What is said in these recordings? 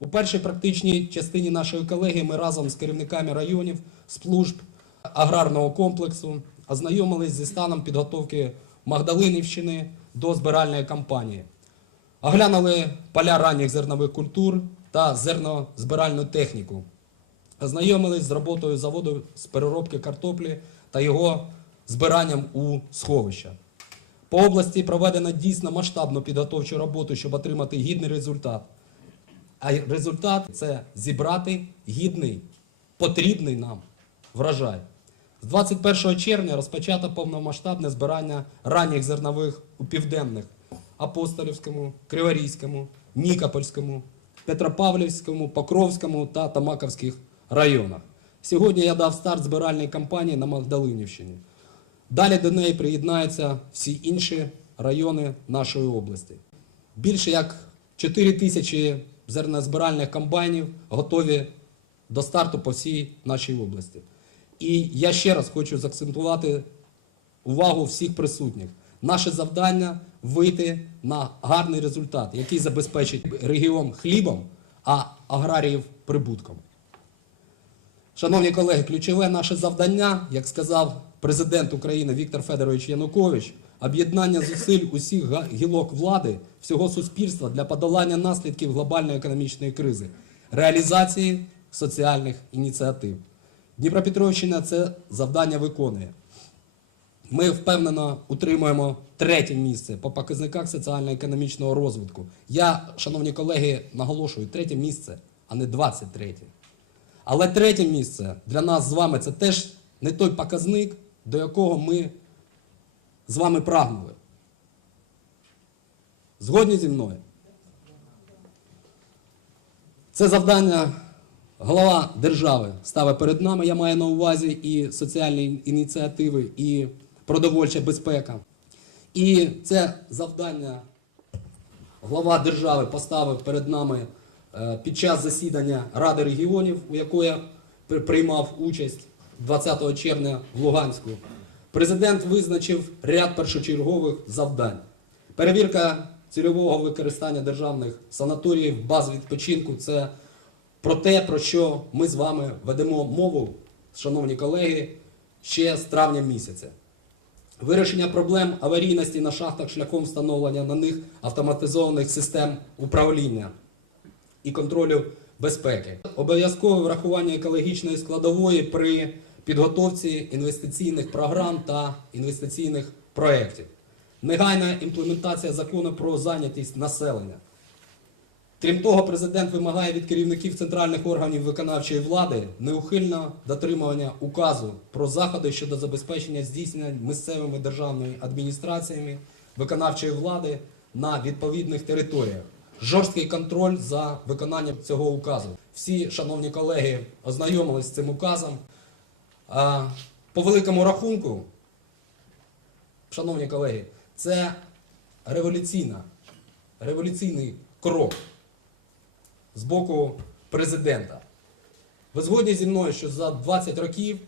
У першій практичній частині нашої колеги ми разом з керівниками районів, служб аграрного комплексу ознайомились зі станом підготовки Магдалинівщини до збиральної кампанії. Оглянули поля ранніх зернових культур та зернозбиральну техніку. Ознайомились з роботою заводу з переробки картоплі та його збиранням у сховища. По області проведено дійсно масштабну підготовчу роботу, щоб отримати гідний результат. А результат це зібрати гідний, потрібний нам врожай. З 21 червня розпочато повномасштабне збирання ранніх зернових у південних Апостолівському, Криворізькому, Нікопольському, Петропавлівському, Покровському та Тамаковських районах. Сьогодні я дав старт збиральній кампанії на Магдалинівщині. Далі до неї приєднаються всі інші райони нашої області. Більше як 4 тисячі зернозбиральних комбайнів готові до старту по всій нашій області. І я ще раз хочу заакцентувати увагу всіх присутніх. Наше завдання вийти на гарний результат, який забезпечить регіон хлібом, а аграріїв прибутком. Шановні колеги, ключове наше завдання, як сказав президент України Віктор Федорович Янукович, об'єднання зусиль усіх гілок влади, всього суспільства для подолання наслідків глобальної економічної кризи, реалізації соціальних ініціатив. Дніпропетровщина це завдання виконує. Ми впевнено утримуємо третє місце по показниках соціально-економічного розвитку. Я, шановні колеги, наголошую, третє місце, а не 23. Але третє місце для нас з вами це теж не той показник, до якого ми з вами прагнули. Згодні зі мною? Це завдання глава держави ставить перед нами. Я маю на увазі і соціальні ініціативи, і продовольча безпека. І це завдання глава держави поставив перед нами е, під час засідання Ради регіонів, у якої я приймав участь 20 червня в Луганську. Президент визначив ряд першочергових завдань. Перевірка цільового використання державних санаторіїв, баз відпочинку це про те, про що ми з вами ведемо мову, шановні колеги, ще з травня місяця. Вирішення проблем аварійності на шахтах шляхом встановлення на них автоматизованих систем управління і контролю безпеки. Обов'язкове врахування екологічної складової при підготовці інвестиційних програм та інвестиційних проєктів. Негайна імплементація закону про зайнятість населення. Крім того, президент вимагає від керівників центральних органів виконавчої влади неухильного дотримування указу про заходи щодо забезпечення здійснення місцевими державними адміністраціями виконавчої влади на відповідних територіях. Жорсткий контроль за виконанням цього указу. Всі, шановні колеги, ознайомились з цим указом. А, По великому рахунку, шановні колеги, це революційна, революційний крок з боку президента. Ви згодні зі мною, що за 20 років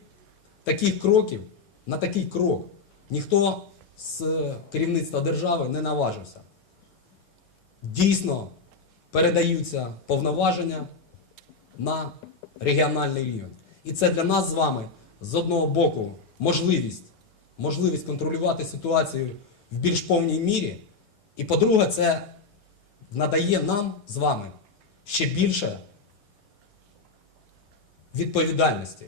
таких кроків, на такий крок ніхто з керівництва держави не наважився. Дійсно передаються повноваження на регіональний рівень. І це для нас з вами з одного боку можливість, можливість контролювати ситуацію в більш повній мірі. І по-друге, це надає нам з вами ще більше відповідальності.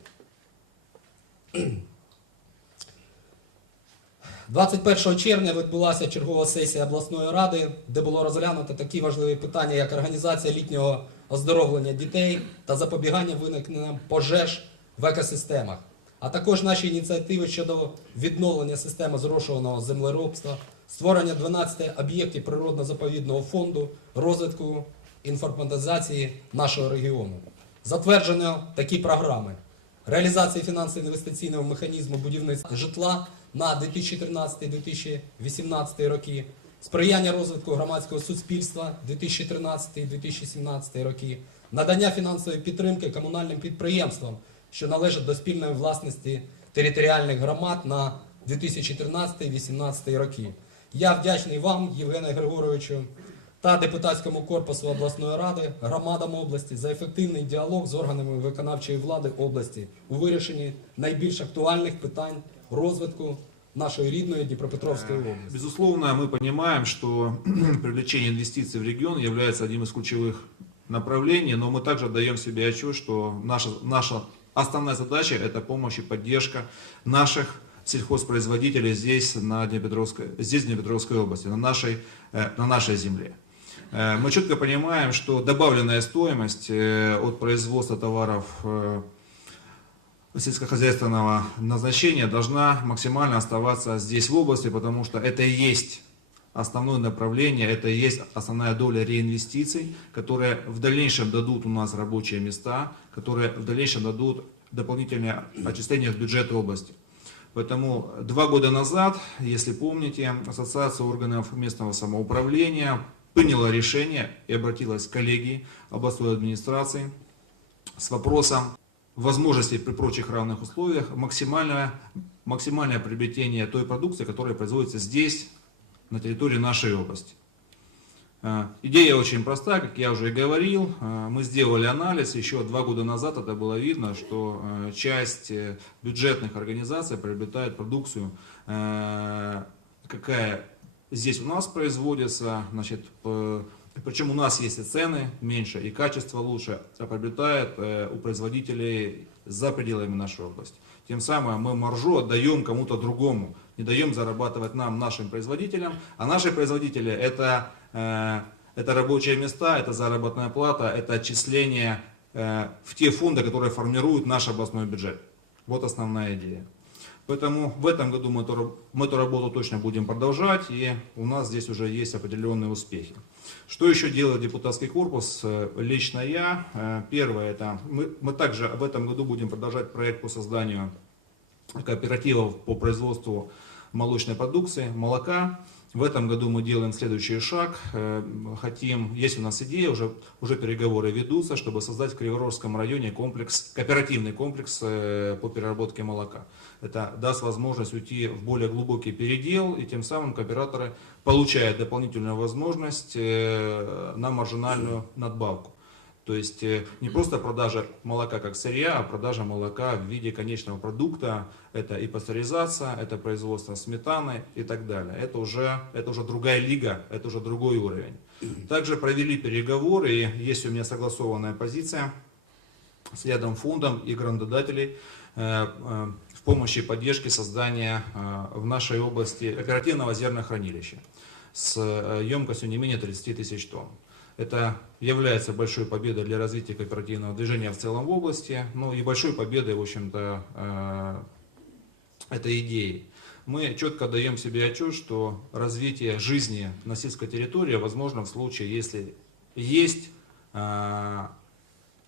21 червня відбулася чергова сесія обласної ради, де було розглянуто такі важливі питання, як організація літнього оздоровлення дітей та запобігання виникненням пожеж в екосистемах, а також наші ініціативи щодо відновлення системи зрошуваного землеробства, створення 12 об'єктів природно-заповідного фонду, розвитку інформатизації нашого регіону. Затверджено такі програми. Реалізація фінансово-інвестиційного механізму будівництва житла на 2013-2018 роки, сприяння розвитку громадського суспільства 2013-2017 роки, надання фінансової підтримки комунальним підприємствам, що належать до спільної власності територіальних громад на 2013-2018 роки. Я вдячний вам, Євгене Григоровичу, та депутатському корпусу обласної ради, громадам області за ефективний діалог з органами виконавчої влади області у вирішенні найбільш актуальних питань розвитку нашої рідної Дніпропетровської області. Безусловно, мы понимаем, что привлечение инвестиций в регион является одним из ключевых направлений, но мы также даем себе отчет, что наша, наша основная задача – это помощь и поддержка наших сельхозпроизводителей здесь, на Днепропетровской, здесь, в Днепропетровской области, на нашей, э, на нашей земле. Э, Мы четко понимаем, что добавленная стоимость э, от производства товаров сельскохозяйственного назначения должна максимально оставаться здесь в области, потому что это и есть основное направление, это и есть основная доля реинвестиций, которые в дальнейшем дадут у нас рабочие места, которые в дальнейшем дадут дополнительное отчисление в бюджет области. Поэтому два года назад, если помните, Ассоциация органов местного самоуправления приняла решение и обратилась к коллегии областной администрации с вопросом возможности при прочих равных условиях максимальное, максимальное приобретение той продукции, которая производится здесь, на территории нашей области. Э, Идея очень проста, как я уже и говорил. Э, Мы сделали анализ, еще два года назад это было видно, что э, часть э, бюджетных организаций приобретает продукцию, какая здесь у нас производится, значит, причем у нас есть и цены меньше, и качество лучше, а приобретает э, у производителей за пределами нашей области. Тем самым мы маржу отдаем кому-то другому, не даем зарабатывать нам, нашим производителям, а наши производители это, э, это рабочие места, это заработная плата, это отчисление э, в те фонды, которые формируют наш областной бюджет. Вот основная идея. Поэтому в этом году мы эту, мы эту работу точно будем продолжать, и у нас здесь уже есть определенные успехи. Что еще делает депутатский корпус? Э, Лично я. Первое, это мы, мы также в этом году будем продолжать проект по созданию кооперативов по производству молочной продукции, молока. В этом году мы делаем следующий шаг. Э, Хотим, есть у нас идея, уже, уже переговоры ведутся, чтобы создать в Криворожском районе комплекс, кооперативный комплекс э, по переработке молока. Это даст возможность уйти в более глубокий передел, и тем самым кооператоры получают дополнительную возможность э, на маржинальную надбавку. То есть э, не просто продажа молока как сырья, а продажа молока в виде конечного продукта. Это и пастеризация, это производство сметаны и так далее. Это уже, это уже другая лига, это уже другой уровень. Также провели переговоры, и есть у меня согласованная позиция с рядом фондом и грандодателей э, э, в помощи и поддержке создания в нашей области кооперативного зернохранилища с емкостью не менее 30 тысяч тонн. Это является большой победой для развития кооперативного движения в целом в области, ну и большой победой, в общем-то, э, этой идеи. Мы четко даем себе отчет, что развитие жизни на сельской территории возможно в случае, если есть э,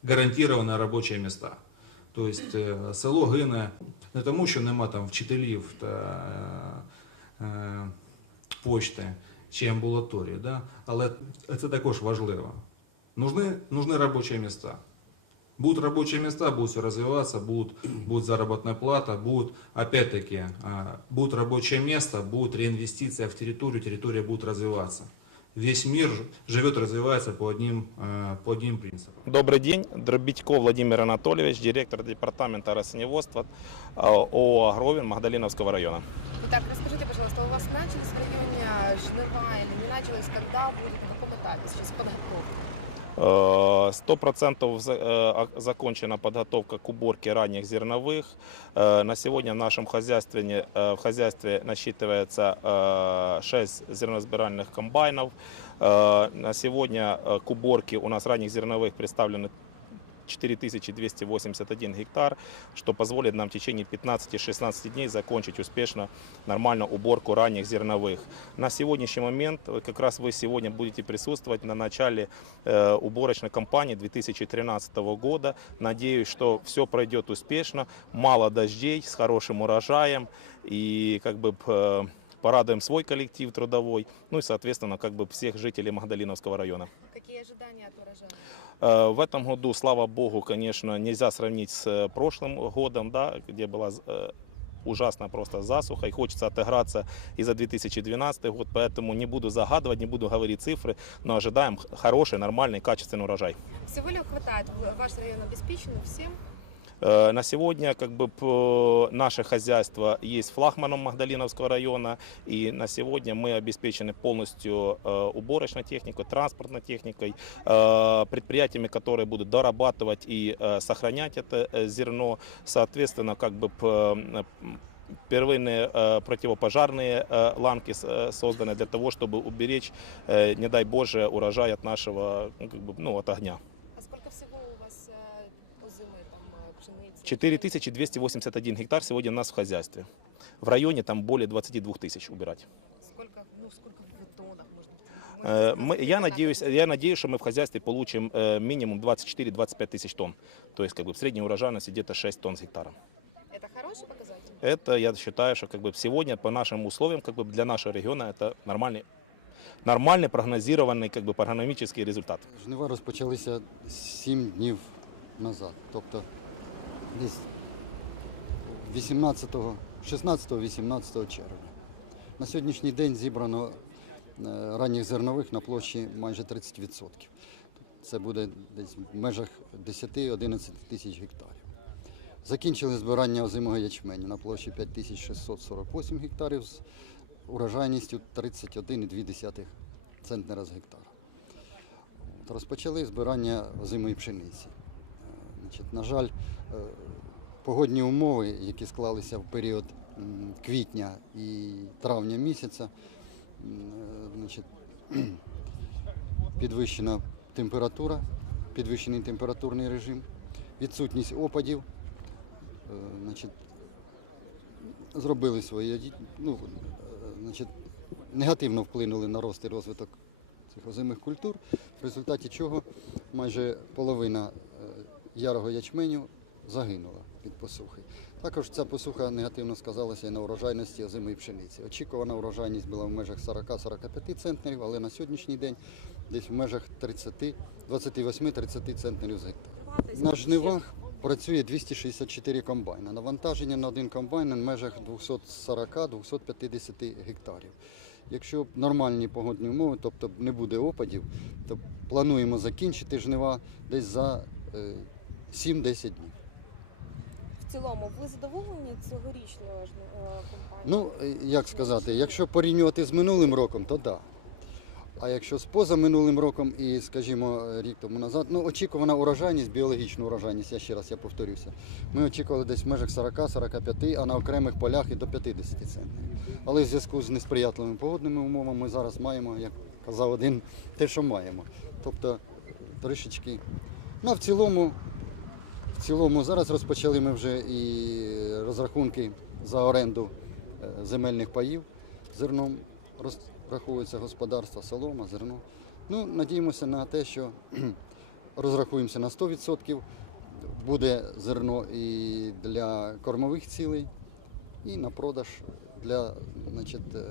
гарантовані робочі місця. Тобто е, село гине не тому, що нема там вчителів та е, е, почти Чи амбулаторії, да? але це також важливо. Нужны, нужны робочі місця. Будут рабочие места, будуть все развиваться, будет, будет плата, будут, опять-таки, будет рабочее место, будет реинвестиция в территорию, территория будет развиваться Весь мир ж- живет, развивается по одним, э, по одним принципам. Добрый день, Дробитько Владимир Анатольевич, директор департамента растениеводства э, ООО «Агровин» Магдалиновского района. Итак, расскажите, пожалуйста, у вас начались в районе жнива или не начались, когда будет, на каком этапе сейчас подготовка? Э, Сто процентов за- э, ок- закончена подготовка к уборке ранних зерновых. Э, На сегодня в нашем хозяйстве, не- э, в хозяйстве насчитывается 6 зерносбиральных комбайнов. Э, На сегодня э, к уборке у нас ранних зерновых представлены 4281 гектар, что позволит нам в течение 15-16 дней закончить успешно, нормально уборку ранних зерновых. На сегодняшний момент, э, как раз вы сегодня будете присутствовать на начале э, уборочной кампании 2013 года. Надеюсь, что все пройдет успешно, мало дождей, с хорошим урожаем и как бы э, порадуем свой коллектив трудовой, ну и, соответственно, как бы всех жителей Магдалиновского района. Какие ожидания от урожая? Э, В этом году, слава богу, конечно, нельзя сравнить с э, прошлым годом, да, где была э, ужасная просто засуха, и хочется отыграться и за 2012 год, поэтому не буду загадывать, не буду говорить цифры, но ожидаем х- хороший, нормальный, качественный урожай. Всего ли хватает? Ваш район обеспечен всем? Э, На сегодня как бы п- наше хозяйство есть флагманом Магдалиновского района, и на сегодня мы обеспечены полностью э, уборочной техникой, транспортной техникой, э, предприятиями, которые будут дорабатывать и э, сохранять это э, зерно, соответственно, как бы п- м, первинные э, противопожарные э, ланки с- э, созданы для того, чтобы уберечь, э, не дай Боже, урожай от нашего, ну, как бы, ну, от огня. 4281 гектар сегодня у нас в хозяйстве. В районе там более 22 тысяч убирать. Сколько, ну, сколько в тоннах, может быть? Э, мы- я, надеюсь, я надеюсь, что мы в хозяйстве получим э, минимум 24-25 тысяч тонн. То есть как бы в средней урожайности где-то 6 тонн с гектара. Это хороший показатель? Это, я считаю, что как бы сегодня по нашим условиям, как бы для нашего региона это нормальный, нормальный прогнозированный как бы прогнозический результат. Жнива розпочалися 7 днів назад, тобто десь 18, 16-18 червня. На сьогоднішній день зібрано е, ранніх зернових на площі майже 30%. Це буде десь в межах 10-11 тисяч гектарів. Закінчили збирання озимого ячменю на площі 5648 гектарів з урожайністю 31,2 центнера з гектара. Розпочали збирання озимої пшениці. Значить, на жаль, е, погодні умови, які склалися в період квітня і травня місяця, е, значить, підвищена температура, підвищений температурний режим, відсутність опадів, е, значить, зробили свої ну, значить, негативно вплинули на рост і розвиток цих озимих культур, в результаті чого майже половина ярого ячменю загинула від посухи. Також ця посуха негативно сказалася і на урожайності озимої пшениці. Очікувана урожайність була в межах 40-45 центнерів, але на сьогоднішній день десь в межах 28-30 центнерів з гектара. На жнивах працює 264 комбайна. Навантаження на один комбайн в межах 240-250 гектарів. Якщо нормальні погодні умови, тобто не буде опадів, то плануємо закінчити жнива десь за е, 7-10 днів. В цілому, ви задоволені цьогорічною е, компанією? Ну, е, як сказати, якщо порівнювати з минулим роком, то так. Да. А якщо з позаминулим роком і, скажімо, рік тому назад, ну очікувана урожайність, біологічна урожайність, я ще раз я повторюся. Ми очікували десь в межах 40-45, а на окремих полях і до 50 центнерів. Але в зв'язку з несприятливими погодними умовами ми зараз маємо, як казав один, те, що маємо. Тобто трішечки. Ну, а в цілому, цілому зараз розпочали ми вже і розрахунки за оренду е, земельних паїв зерном розраховується господарство, солома, зерно. Ну, надіємося на те, що розрахуємося на 100%. Буде зерно і для кормових цілей, і на продаж для значить, е,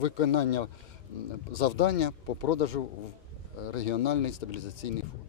виконання завдання по продажу в е, регіональний стабілізаційний фонд.